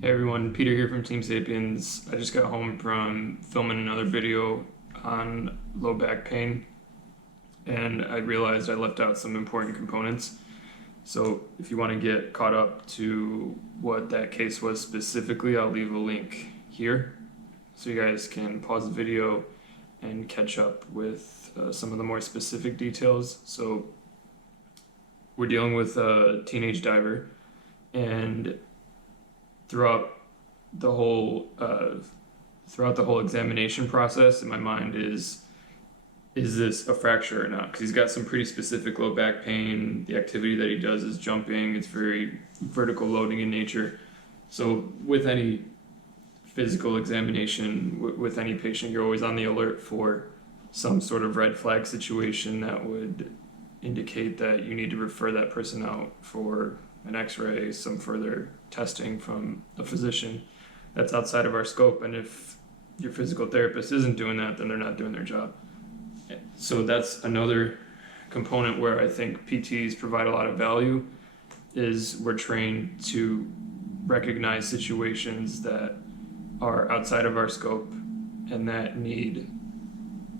Hey everyone, Peter here from Team Sapiens. I just got home from filming another video on low back pain, and I realized I left out some important components. So if you want to get caught up to what that case was specifically, I'll leave a link here so you guys can pause the video and catch up with some of the more specific details. So we're dealing with a teenage diver, and throughout the whole examination process in my mind is this a fracture or not? Because he's got some pretty specific low back pain. The activity that he does is jumping. It's very vertical loading in nature. So with any physical examination, with any patient, you're always on the alert for some sort of red flag situation that would indicate that you need to refer that person out for an x-ray, some further testing from a physician. That's outside of our scope, and if your physical therapist isn't doing that, then they're not doing their job. So that's another component where I think PTs provide a lot of value, is we're trained to recognize situations that are outside of our scope and that need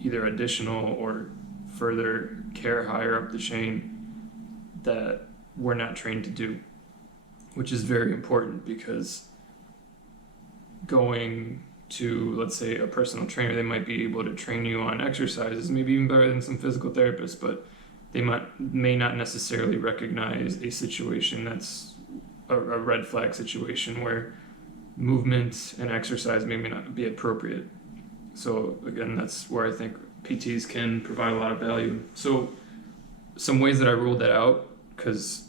either additional or further care higher up the chain that we're not trained to do, which is very important, because going to, let's say, a personal trainer, they might be able to train you on exercises, maybe even better than some physical therapists, but they may not necessarily recognize a situation that's a red flag situation where movement and exercise may not be appropriate. So again, that's where I think PTs can provide a lot of value. So some ways that I ruled that out, because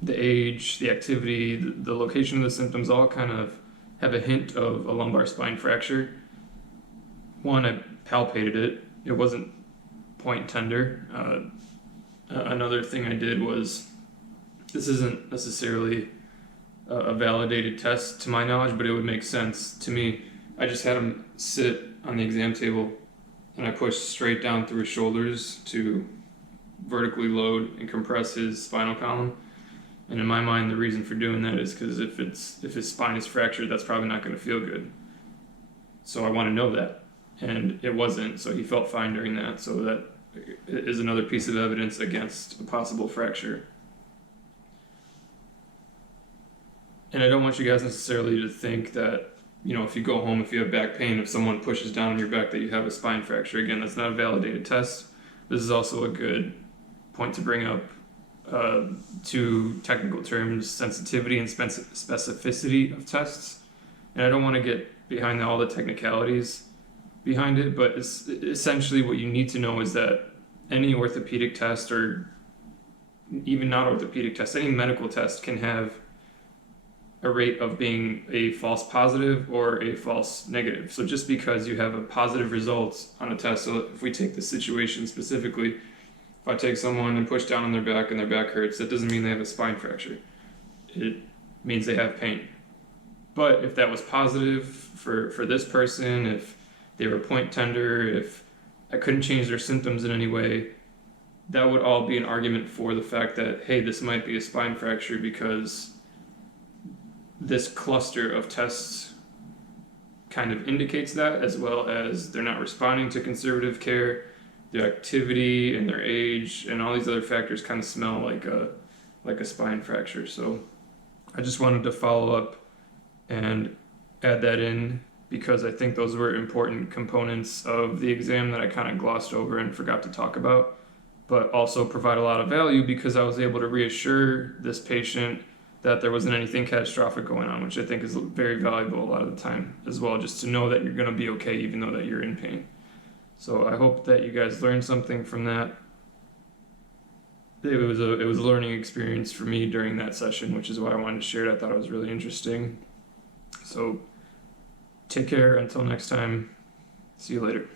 the age, the activity, the location of the symptoms all kind of have a hint of a lumbar spine fracture. One, I palpated it. It wasn't point tender. Another thing I did was, this isn't necessarily a validated test to my knowledge, but it would make sense to me. I just had him sit on the exam table, and I pushed straight down through his shoulders to vertically load and compress his spinal column. And in my mind, the reason for doing that is because if his spine is fractured, that's probably not going to feel good. So I want to know that. And it wasn't, so he felt fine during that. So that is another piece of evidence against a possible fracture. And I don't want you guys necessarily to think that, if you go home, if you have back pain, if someone pushes down on your back, that you have a spine fracture. Again, that's not a validated test. This is also a good point to bring up. Two technical terms, sensitivity and specificity of tests. And I don't want to get behind all the technicalities behind it, but it's essentially what you need to know is that any orthopedic test, or even not orthopedic test, any medical test can have a rate of being a false positive or a false negative. So just because you have a positive result on a test, so if we take the situation specifically, if I take someone and push down on their back and their back hurts, that doesn't mean they have a spine fracture. It means they have pain. But if that was positive for this person, if they were point tender, if I couldn't change their symptoms in any way, that would all be an argument for the fact that, hey, this might be a spine fracture, because this cluster of tests kind of indicates that, as well as they're not responding to conservative care. Their activity and their age and all these other factors kind of smell like a spine fracture. So I just wanted to follow up and add that in, because I think those were important components of the exam that I kind of glossed over and forgot to talk about, but also provide a lot of value because I was able to reassure this patient that there wasn't anything catastrophic going on, which I think is very valuable a lot of the time as well, just to know that you're going to be okay even though that you're in pain. So I hope that you guys learned something from that. It was a learning experience for me during that session, which is why I wanted to share it. I thought it was really interesting. So take care until next time. See you later.